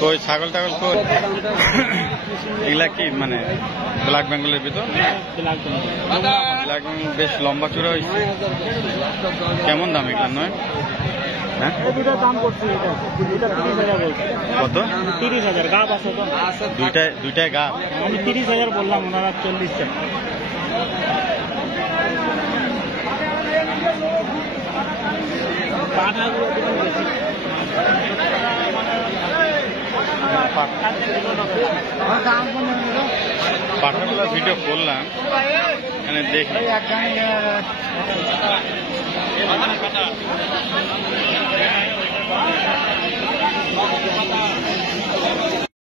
কই ছাগল টাগল কই এগুলা কি মানে ব্ল্যাক বেঙ্গলের ভিতর ব্ল্যাক বেঙ্গল বেশ লম্বা চূড়া হয়েছে কেমন দাম এগুলা নয় হ্যাঁ কত 30,000 গাব আছে তো দুইটায় গাব আমি 30,000 বললাম ওনারা 40 চাই পাঠাগুলো ভিডিও করলাম এখানে দেখি